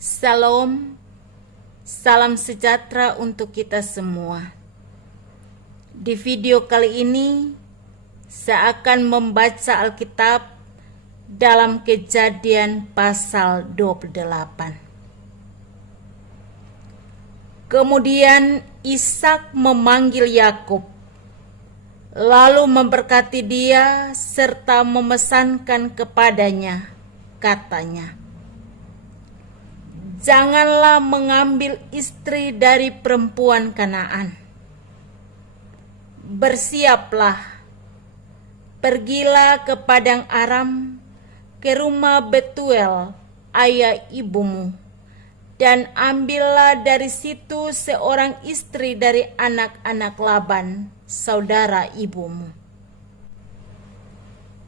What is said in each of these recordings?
Salam, salam sejahtera untuk kita semua. Di video kali ini, saya akan membaca Alkitab dalam Kejadian pasal 28. Kemudian Ishak memanggil Yakub, lalu memberkati dia serta memesankan kepadanya, katanya, "Janganlah mengambil istri dari perempuan Kanaan. Bersiaplah, pergilah ke padang Aram, ke rumah Betuel, ayah ibumu, dan ambillah dari situ seorang istri dari anak-anak Laban, saudara ibumu.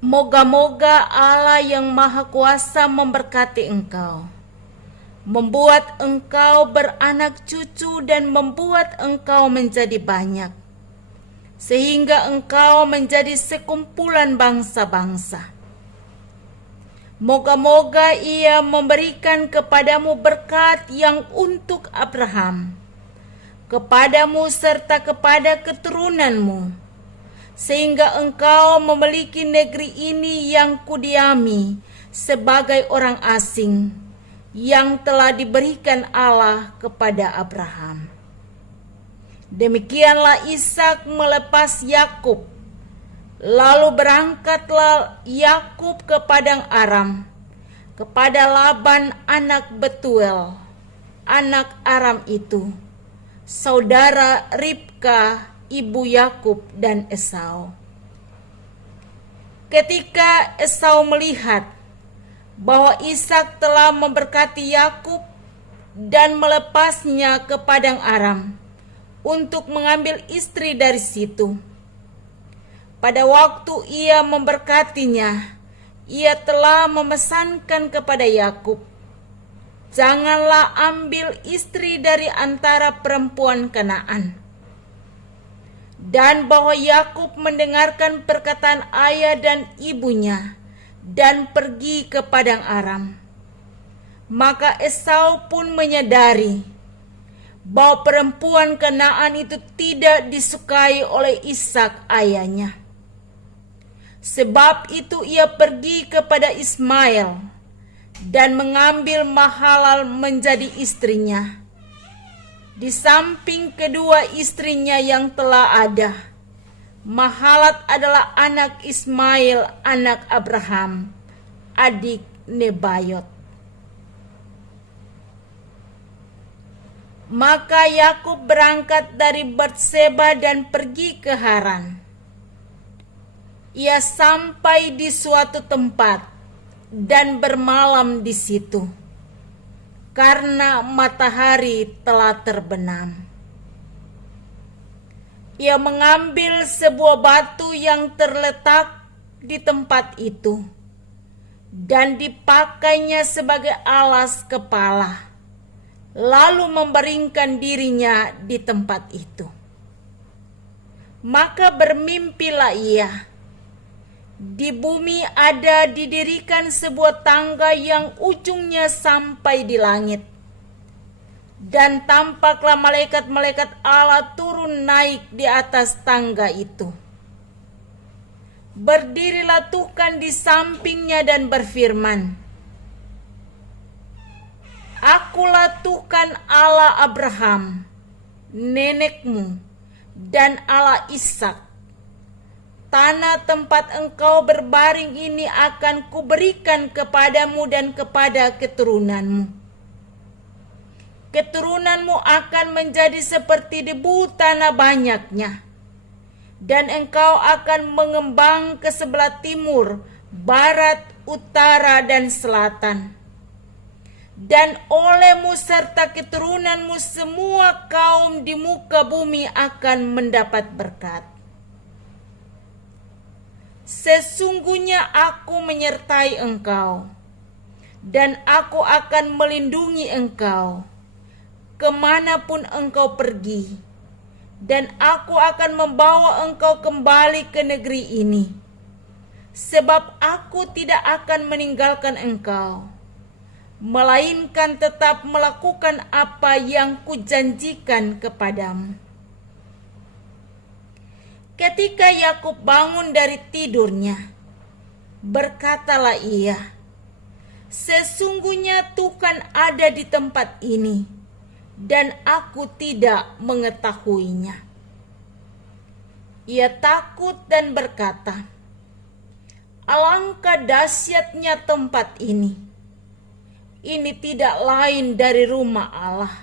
Moga-moga Allah yang Maha Kuasa memberkati engkau, membuat engkau beranak cucu dan membuat engkau menjadi banyak, sehingga engkau menjadi sekumpulan bangsa-bangsa. Moga-moga Ia memberikan kepadamu berkat yang untuk Abraham, kepadamu serta kepada keturunanmu, sehingga engkau memiliki negeri ini yang kudiami sebagai orang asing, yang telah diberikan Allah kepada Abraham." Demikianlah Ishak melepas Yakub. Lalu berangkatlah Yakub ke padang Aram, kepada Laban anak Betuel, anak Aram itu, saudara Ribka, ibu Yakub dan Esau. Ketika Esau melihat bahwa Ishak telah memberkati Yakub dan melepasnya ke padang Aram untuk mengambil istri dari situ, pada waktu ia memberkatinya, ia telah memesankan kepada Yakub, "Janganlah ambil istri dari antara perempuan Kanaan." Dan bahwa Yakub mendengarkan perkataan ayah dan ibunya dan pergi ke padang Aram. Maka Esau pun menyadari bahwa perempuan Kanaan itu tidak disukai oleh Ishak ayahnya. Sebab itu ia pergi kepada Ismail dan mengambil Mahalal menjadi istrinya, di samping kedua istrinya yang telah ada. Mahalat adalah anak Ismail, anak Abraham, adik Nebayot. Maka Yakub berangkat dari Berseba dan pergi ke Haran. Ia sampai di suatu tempat dan bermalam di situ, karena matahari telah terbenam. Ia mengambil sebuah batu yang terletak di tempat itu dan dipakainya sebagai alas kepala, lalu membaringkan dirinya di tempat itu. Maka bermimpilah ia. Di bumi ada didirikan sebuah tangga yang ujungnya sampai di langit. Dan tampaklah malaikat-malaikat Allah turun naik di atas tangga itu. Berdirilah Tuhan di sampingnya dan berfirman, "Akulah Tuhan Allah Abraham, nenekmu, dan Allah Ishak. Tanah tempat engkau berbaring ini akan kuberikan kepadamu dan kepada keturunanmu. Keturunanmu akan menjadi seperti debu tanah banyaknya, dan engkau akan mengembang ke sebelah timur, barat, utara, dan selatan. Dan olehmu serta keturunanmu semua kaum di muka bumi akan mendapat berkat. Sesungguhnya aku menyertai engkau, dan aku akan melindungi engkau kemanapun engkau pergi, dan aku akan membawa engkau kembali ke negeri ini, sebab aku tidak akan meninggalkan engkau, melainkan tetap melakukan apa yang kujanjikan kepadamu. Ketika Yakub bangun dari tidurnya, berkatalah ia, sesungguhnya Tuhan ada di tempat ini, dan aku tidak mengetahuinya. Ia takut dan berkata, alangkah dahsyatnya tempat ini. Ini tidak lain dari rumah Allah.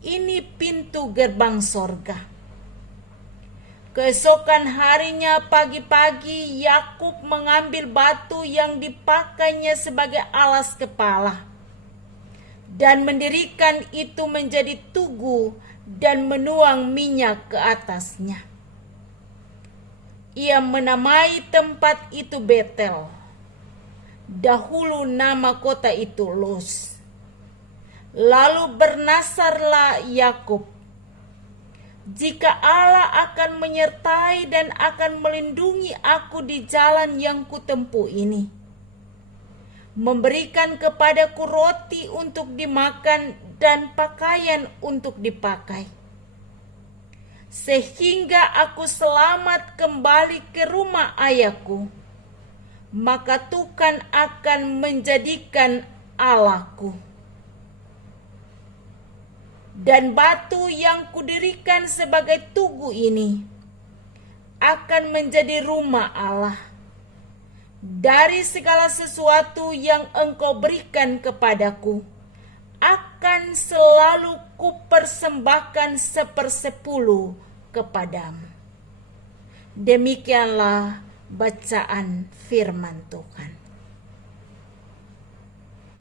Ini pintu gerbang sorga. Keesokan harinya pagi-pagi Yakub mengambil batu yang dipakainya sebagai alas kepala dan mendirikan itu menjadi tugu dan menuang minyak ke atasnya. Ia menamai tempat itu Betel. Dahulu nama kota itu Luz. Lalu bernasarlah Yakub, jika Allah akan menyertai dan akan melindungi aku di jalan yang kutempuh ini, memberikan kepadaku roti untuk dimakan dan pakaian untuk dipakai, sehingga aku selamat kembali ke rumah ayahku, maka Tuhan akan menjadikan Allahku. Dan batu yang kudirikan sebagai tugu ini akan menjadi rumah Allah. Dari segala sesuatu yang engkau berikan kepadaku, akan selalu kupersembahkan 1/10 kepadamu. Demikianlah bacaan firman Tuhan.